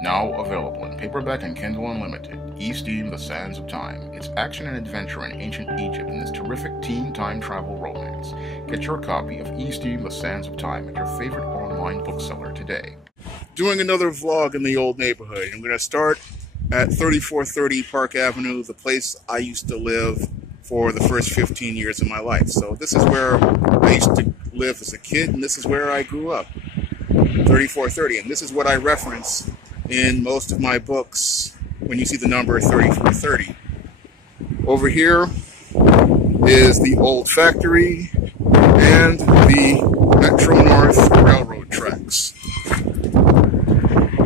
Now available in paperback and Kindle Unlimited, E-Steam: The Sands of Time. It's action and adventure in ancient Egypt in this terrific teen time travel romance. Get your copy of E-Steam: The Sands of Time at your favorite online bookseller today. Doing another vlog in the old neighborhood. I'm going to start at 3430 Park Avenue, the place I used to live for the first 15 years of my life. So this is where I used to live as a kid, and this is where I grew up, 3430. And this is what I reference in most of my books when you see the number 3430. Over here is the old factory and the Metro North railroad tracks.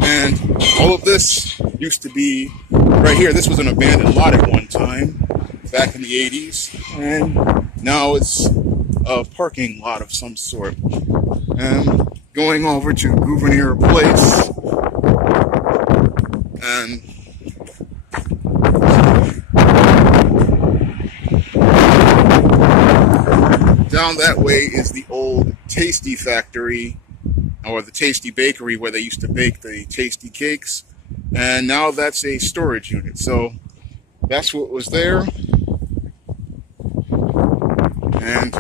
And all of this used to be right here. This was an abandoned lot at one time, back in the 80s. And now it's a parking lot of some sort. And going over to Gouverneur Place. And down that way is the old Tasty Factory, or the Tasty Bakery, where they used to bake the tasty cakes. And now that's a storage unit. So that's what was there. And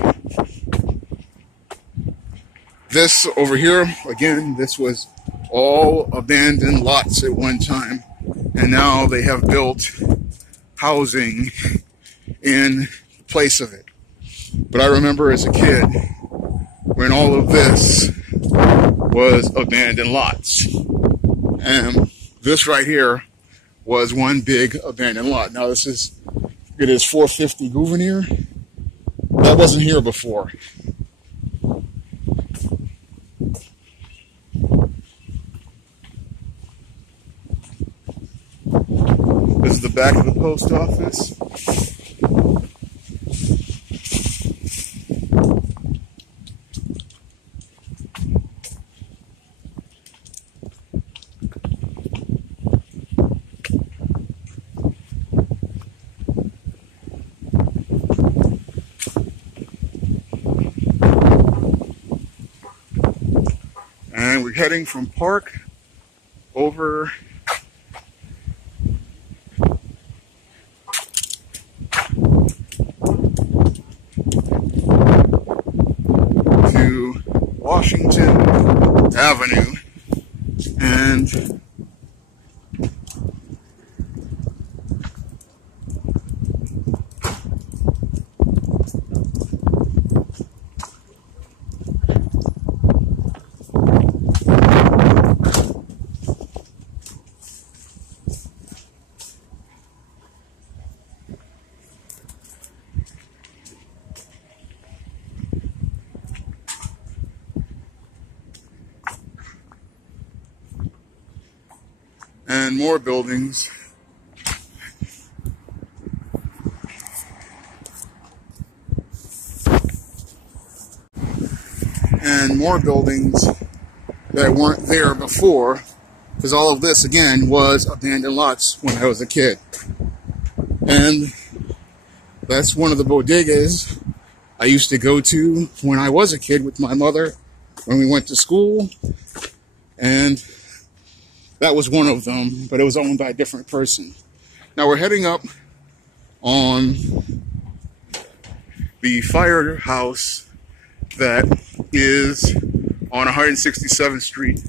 this over here, again, this was all abandoned lots at one time. And now they have built housing in place of it. But I remember as a kid when all of this was abandoned lots. And this right here was one big abandoned lot. Now it is 450 Gouverneur. That wasn't here before. This is the back of the post office. And we're heading from Park over to Washington Avenue. And more buildings. And more buildings that weren't there before, because all of this, again, was abandoned lots when I was a kid. And that's one of the bodegas I used to go to when I was a kid with my mother when we went to school. And that was one of them, but it was owned by a different person. Now we're heading up on the firehouse that is on 167th Street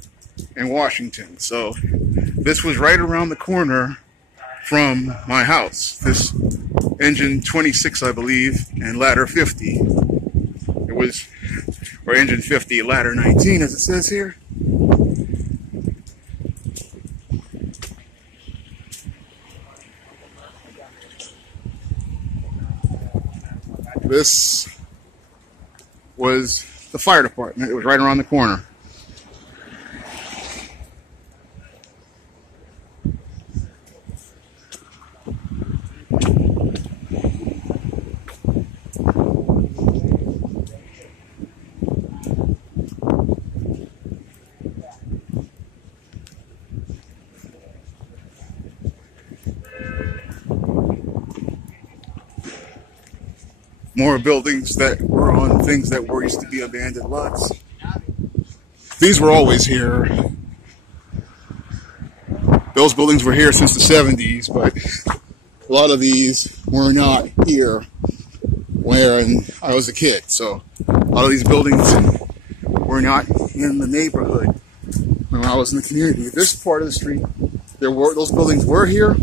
in Washington. So this was right around the corner from my house. This engine 26, I believe, and ladder 50. It was, or engine 50, ladder 19, as it says here. This was the fire department. It was right around the corner. More buildings that were on things that were used to be abandoned lots. These were always here. those buildings were here since the 70s, but a lot of these were not here when I was a kid. So a lot of these buildings were not in the neighborhood when I was in the community. This part of the street, those buildings were here,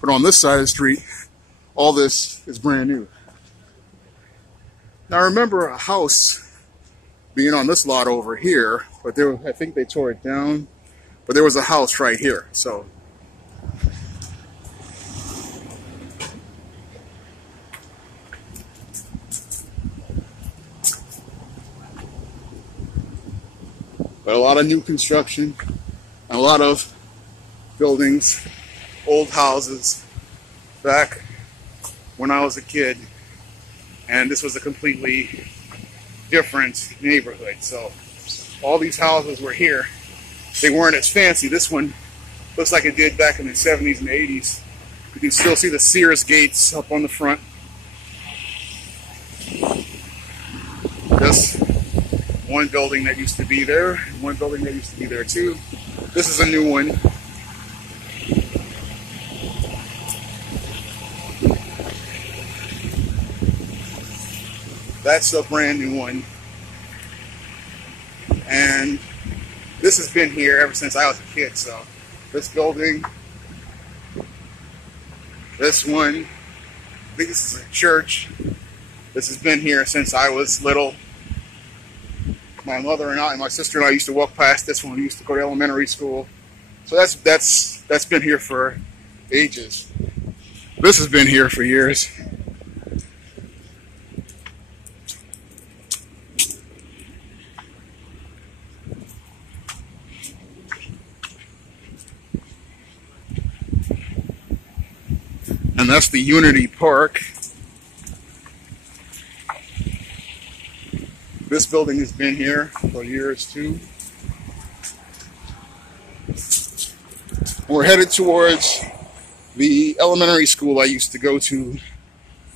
but on this side of the street, all this is brand new. Now I remember a house being on this lot over here, but I think they tore it down, but there was a house right here. So but a lot of new construction, and a lot of buildings, old houses back when I was a kid, and this was a completely different neighborhood. So all these houses were here. They weren't as fancy. This one looks like it did back in the 70s and 80s. You can still see the Sears gates up on the front. Just one building that used to be there, and one building that used to be there too. This is a new one. That's a brand new one. And this has been here ever since I was a kid. So this building, this one, I think this is a church. This has been here since I was little. My mother and I, and my sister and I used to walk past this when we used to go to elementary school. So that's been here for ages. This has been here for years. And that's the Unity Park. This building has been here for years too. We're headed towards the elementary school I used to go to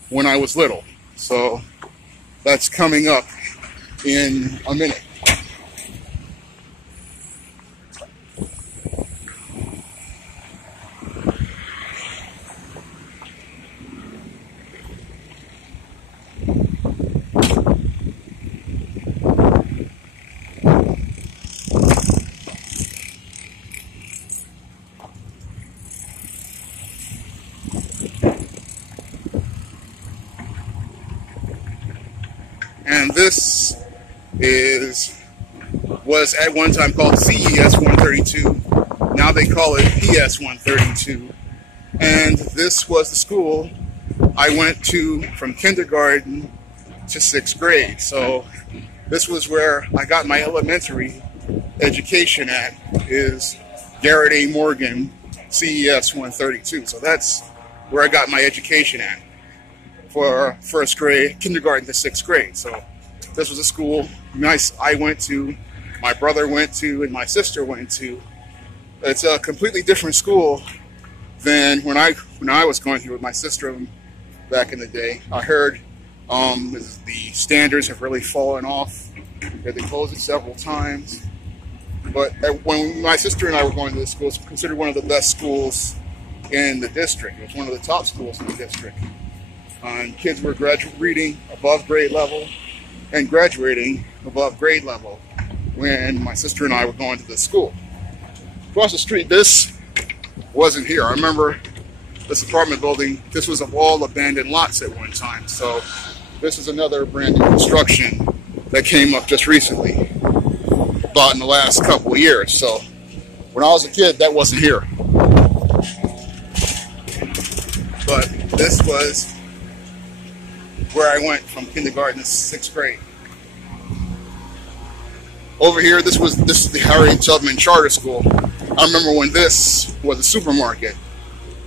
when I was little. So that's coming up in a minute. And this was at one time called CES 132. Now they call it PS 132. And this was the school I went to from kindergarten to 6th grade. So this was where I got my elementary education at, is Garrett A. Morgan CES 132. So that's where I got my education at for 1st grade, kindergarten to 6th grade. So this was a school I went to, my brother went to, and my sister went to. It's a completely different school than when I was going through with my sister back in the day. I heard the standards have really fallen off. They closed it several times. But when my sister and I were going to this school, it's considered one of the best schools in the district. It was one of the top schools in the district. And kids were reading above grade level and graduating above grade level when my sister and I were going to this school. Across the street, this wasn't here. I remember this apartment building, this was all abandoned lots at one time. So this is another brand new construction that came up just recently, about in the last couple of years. So when I was a kid, that wasn't here. But this was where I went from kindergarten to 6th grade. Over here, this is the Harriet Tubman Charter School. I remember when this was a supermarket,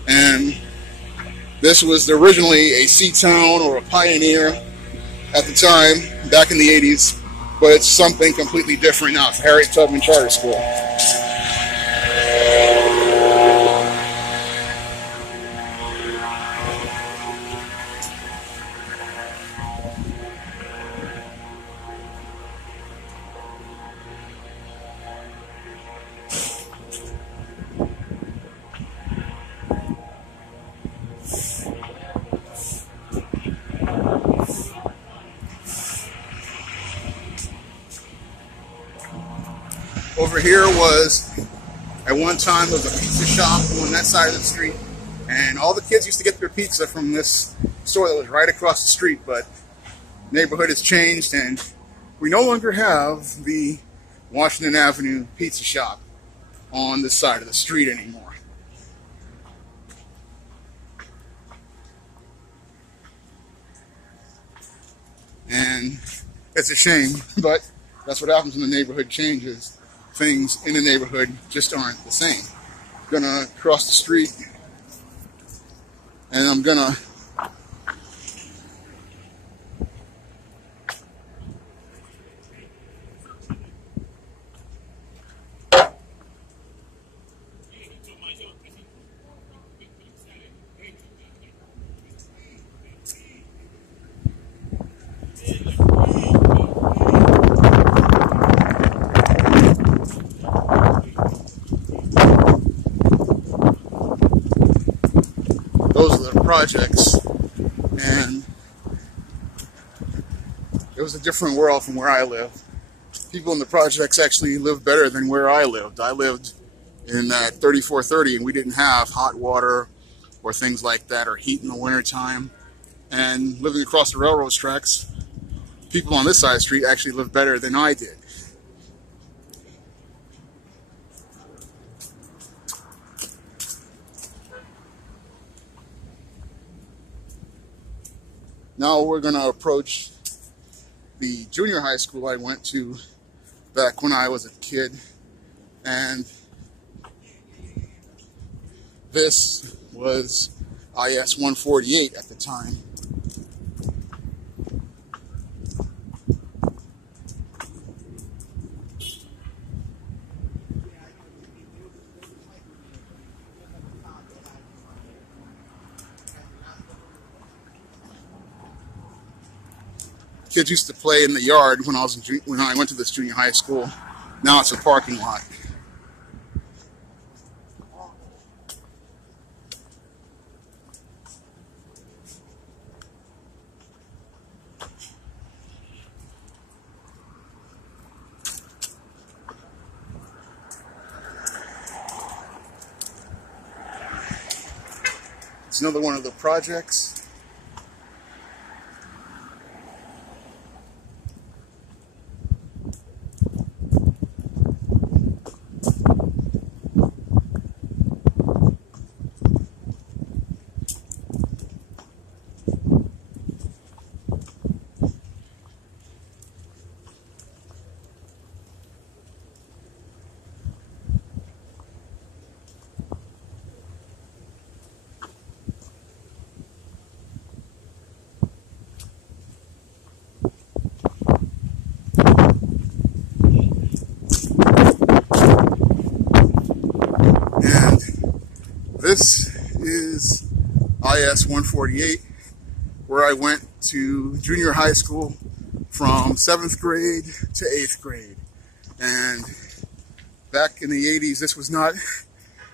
and this was originally a C-Town or a Pioneer at the time, back in the 80s, but it's something completely different now. It's Harriet Tubman Charter School. Over here was, at one time, there was a pizza shop on that side of the street, and all the kids used to get their pizza from this store that was right across the street, but the neighborhood has changed, and we no longer have the Washington Avenue pizza shop on this side of the street anymore. And it's a shame, but that's what happens when the neighborhood changes. Things in the neighborhood just aren't the same. I'm gonna cross the street, and I'm gonna those are the projects, and it was a different world from where I live. People in the projects actually lived better than where I lived. I lived in that 3430, and we didn't have hot water or things like that, or heat in the wintertime. And living across the railroad tracks, people on this side of the street actually lived better than I did. Now we're going to approach the junior high school I went to back when I was a kid, and this was IS 148 at the time. Kids used to play in the yard when I went to this junior high school. Now it's a parking lot. It's another one of the projects. This is IS 148, where I went to junior high school from 7th grade to 8th grade. And back in the 80s, this was not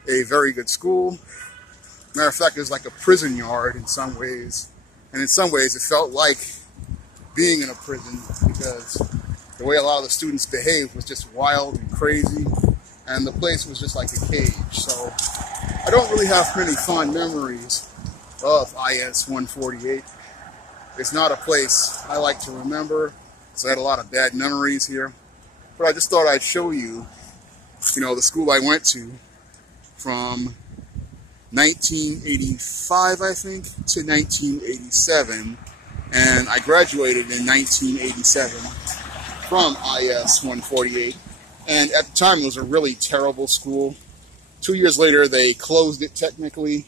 a very good school. Matter of fact, it was like a prison yard in some ways. And in some ways, it felt like being in a prison, because the way a lot of the students behaved was just wild and crazy. And the place was just like a cage. So I don't really have many fond memories of IS 148. It's not a place I like to remember, so I had a lot of bad memories here. But I just thought I'd show you, the school I went to from 1985, I think, to 1987. And I graduated in 1987 from IS 148. And at the time, it was a really terrible school. 2 years later, they closed it technically.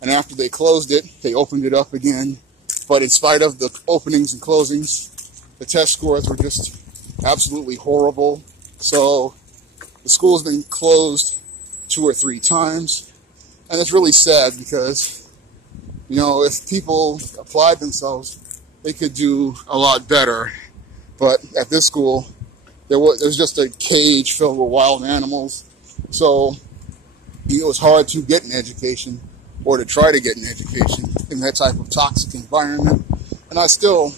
And after they closed it, they opened it up again. But in spite of the openings and closings, the test scores were just absolutely horrible. So the school's been closed 2 or 3 times. And it's really sad because, if people applied themselves, they could do a lot better. But at this school, there was just a cage filled with wild animals. So it was hard to get an education, or to try to get an education in that type of toxic environment. And I still,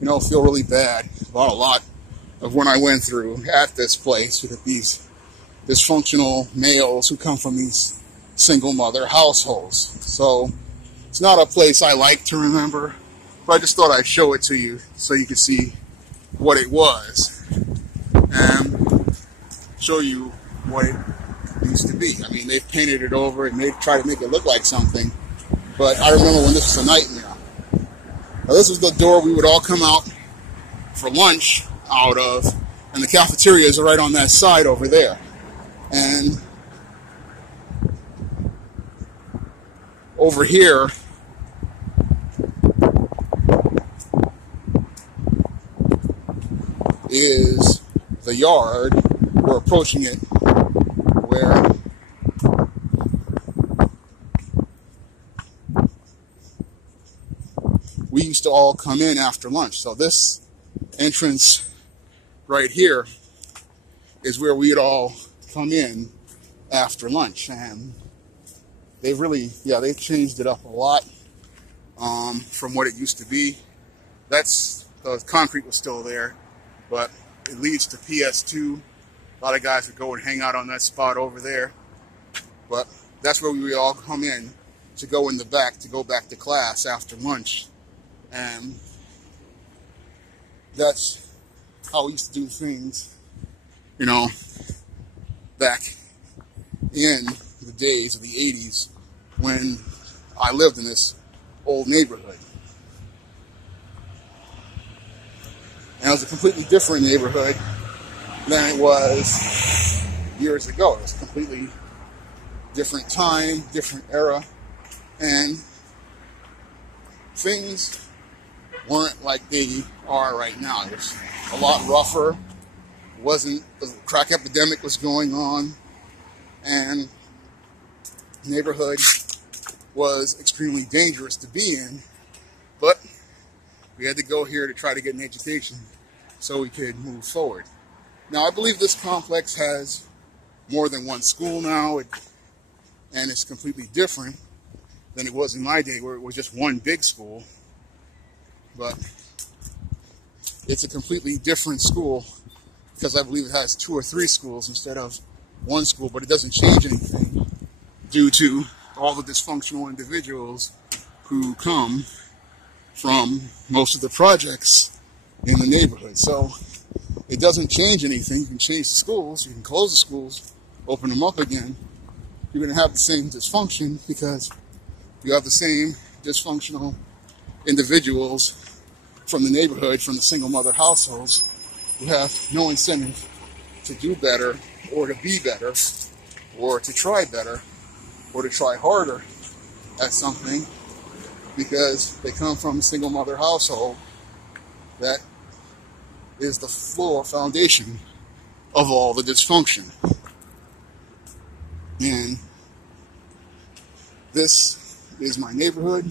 feel really bad about a lot of when I went through at this place with these dysfunctional males who come from these single mother households. So it's not a place I like to remember, but I just thought I'd show it to you so you could see what it was and show you what it used to be. I mean, they've painted it over and they've tried to make it look like something, but I remember when this was a nightmare. Now, this was the door we would all come out for lunch out of, and the cafeterias are right on that side over there. And over here is the yard. We're approaching it where we used to all come in after lunch. So this entrance right here is where we'd all come in after lunch. And they've really, they've changed it up a lot from what it used to be. The concrete was still there, but it leads to PS2. A lot of guys would go and hang out on that spot over there. But that's where we would all come in to go in the back, to go back to class after lunch. And that's how we used to do things, you know, back in the days of the 80s when I lived in this old neighborhood. And it was a completely different neighborhood than it was years ago. It was a completely different time, different era, and things weren't like they are right now. It was a lot rougher. The crack epidemic was going on, and the neighborhood was extremely dangerous to be in, but we had to go here to try to get an education so we could move forward. Now, I believe this complex has more than one school now, and it's completely different than it was in my day, where it was just one big school. But it's a completely different school because I believe it has 2 or 3 schools instead of one school, but it doesn't change anything due to all the dysfunctional individuals who come from most of the projects in the neighborhood. So it doesn't change anything. You can change the schools, you can close the schools, open them up again. You're going to have the same dysfunction because you have the same dysfunctional individuals from the neighborhood, from the single mother households, who have no incentive to do better or to be better or to try better or to try harder at something, because they come from a single mother household that is the foundation of all the dysfunction. And this is my neighborhood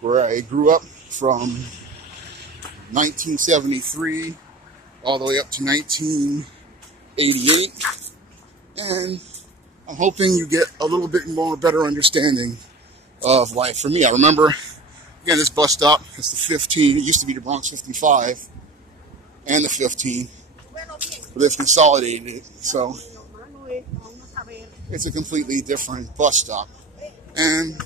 where I grew up from 1973 all the way up to 1988. And I'm hoping you get a little bit more better understanding of life. For me, I remember, again, this bus stop, it's the 15. It used to be the Bronx 55 and the 15, but they've consolidated it. So it's a completely different bus stop. And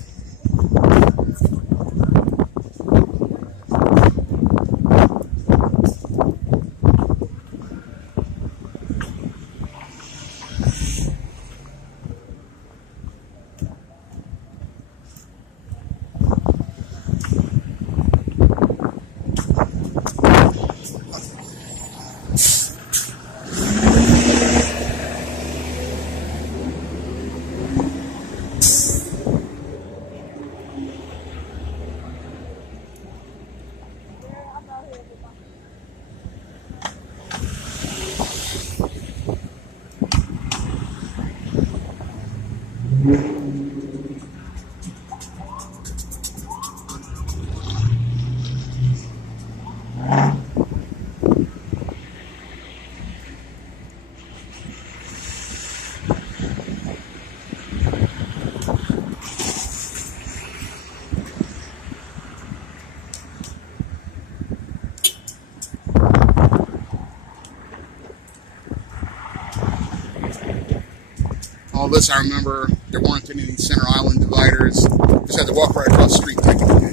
this, I remember there weren't any center island dividers. You just had to walk right across the street back in the day.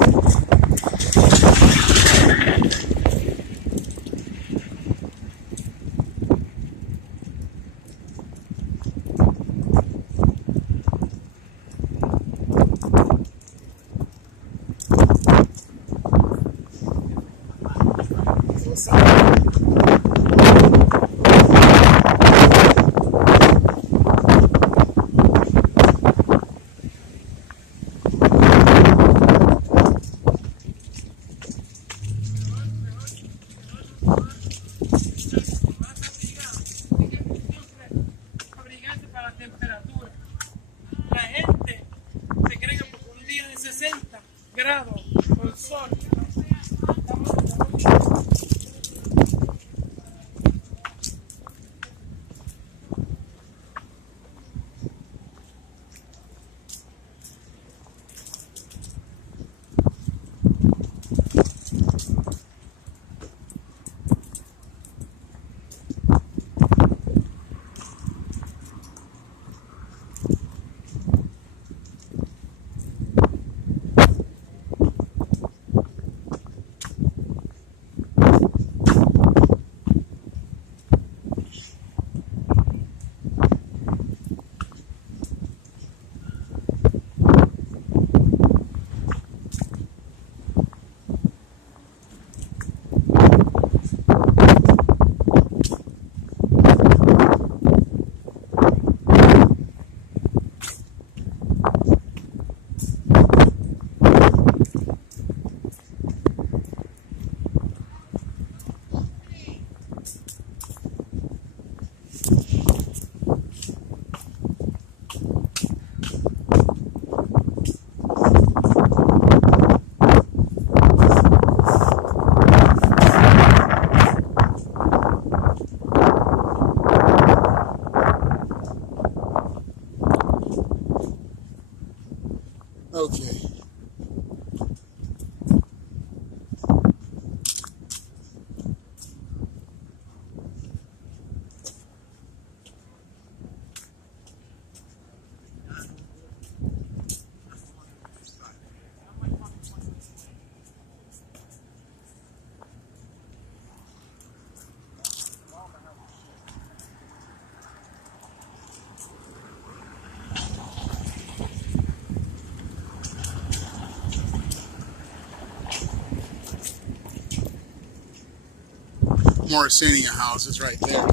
Okay. Morrisania house is right there.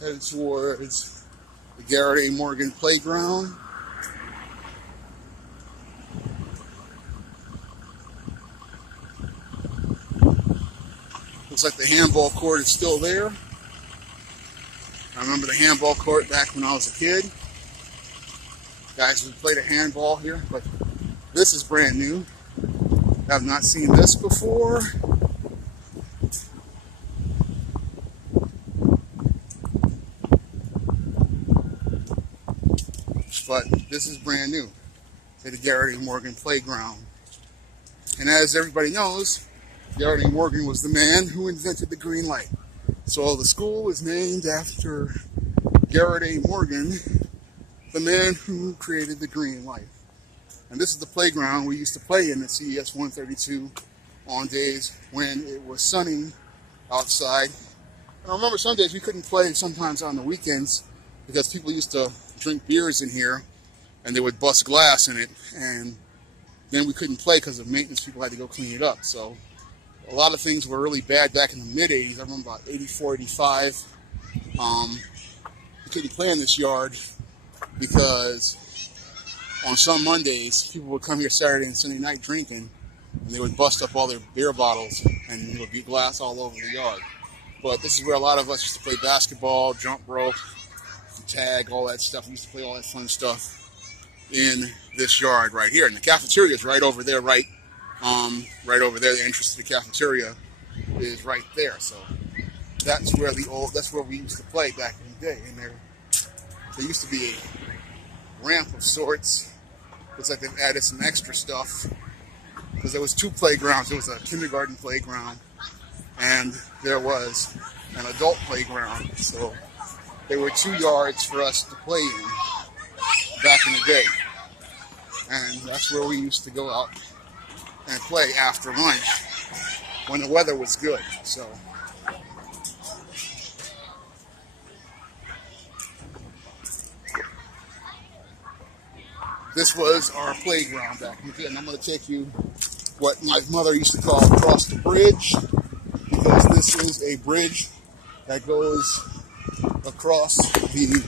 Headed towards the Garrett A. Morgan Playground. Looks like the handball court is still there. I remember the handball court back when I was a kid. Guys would play the handball here, but this is brand new. I have not seen this before. But this is brand new to the Garrett A. Morgan Playground. And as everybody knows, Garrett A. Morgan was the man who invented the green light. So the school is named after Garrett A. Morgan, the man who created the green light. And this is the playground we used to play in at CES 132 on days when it was sunny outside. And I remember some days we couldn't play sometimes on the weekends because people used to drink beers in here and they would bust glass in it, and then we couldn't play because of maintenance. People had to go clean it up. So a lot of things were really bad back in the mid-80s. I remember about 84, 85. We couldn't play in this yard because on some Mondays, people would come here Saturday and Sunday night drinking, and they would bust up all their beer bottles, and there would be glass all over the yard. But this is where a lot of us used to play basketball, jump rope, tag, all that stuff. We used to play all that fun stuff in this yard right here. And the cafeteria is right over there, right over there. The entrance to the cafeteria is right there. So that's where we used to play back in the day. And there used to be a ramp of sorts. Looks like they've added some extra stuff because there was two playgrounds. There was a kindergarten playground and there was an adult playground. So there were 2 yards for us to play in back in the day. And that's where we used to go out and play after lunch when the weather was good. So this was our playground back in the day. And I'm going to take you what my mother used to call across the bridge, because this is a bridge that goes across the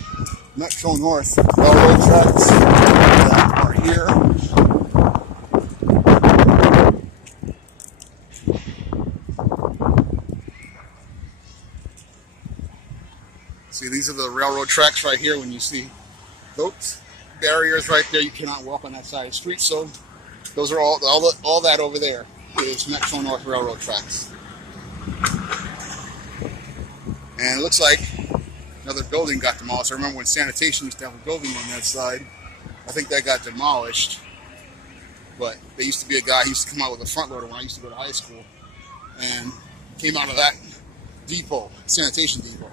Metro North railroad tracks that are here. See, these are the railroad tracks right here. When you see those barriers right there, you cannot walk on that side of the street. So those are all that over there is Metro North railroad tracks. And it looks like another building got demolished. I remember when sanitation used to have a building on that side. I think that got demolished. But there used to be a guy who used to come out with a front loader when I used to go to high school. And came out of that depot, sanitation depot.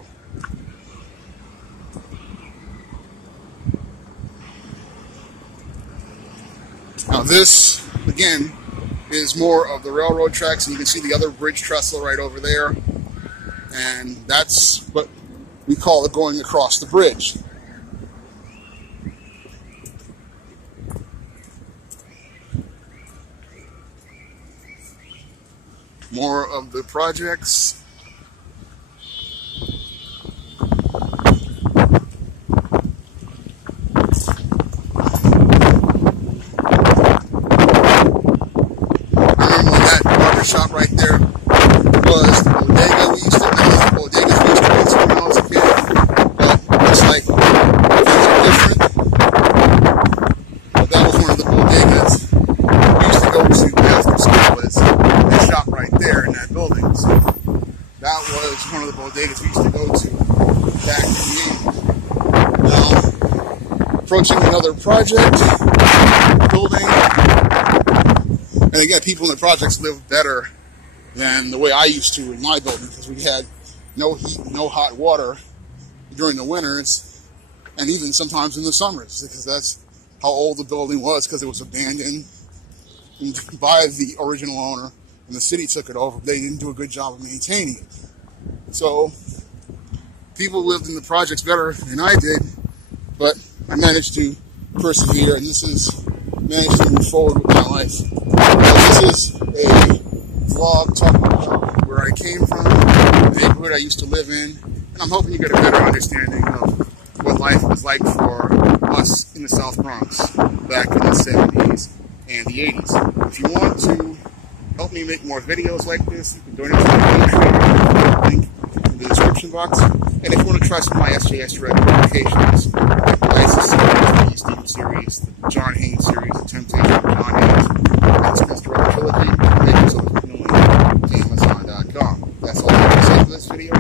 Now this, again, is more of the railroad tracks. And you can see the other bridge trestle right over there. And that's what we call it, going across the bridge. More of the projects. I remember when that barber shop right there was the bodega. We used to, that was the bodegas we used to go to when I was a kid. But it's like things are different. But that was one of the bodegas we used to go to after school. Was that shop right there in that building. So that was one of the bodegas we used to go to back in the 80s. Now, approaching another project, building. And again, people in the projects live better than the way I used to in my building, because we had no heat, no hot water during the winters, and even sometimes in the summers, because that's how old the building was, because it was abandoned by the original owner, and the city took it over. They didn't do a good job of maintaining it. So people lived in the projects better than I did, but I managed to persevere, and this is managed to move forward with my life. This is a vlog talking about where I came from, the neighborhood I used to live in, and I'm hoping you get a better understanding of what life was like for us in the South Bronx back in the 70s and the 80s. If you want to help me make more videos like this, you can donate to my Patreon, link in the description box. And if you want to try some of my SJS direct publications, like the ISIS series, the East Eve series, the John Haynes series, the Temptation of John Haynes, and Smith's Direct Trilogy, make yourself a link to Amazon.com. That's all I have to say for this video.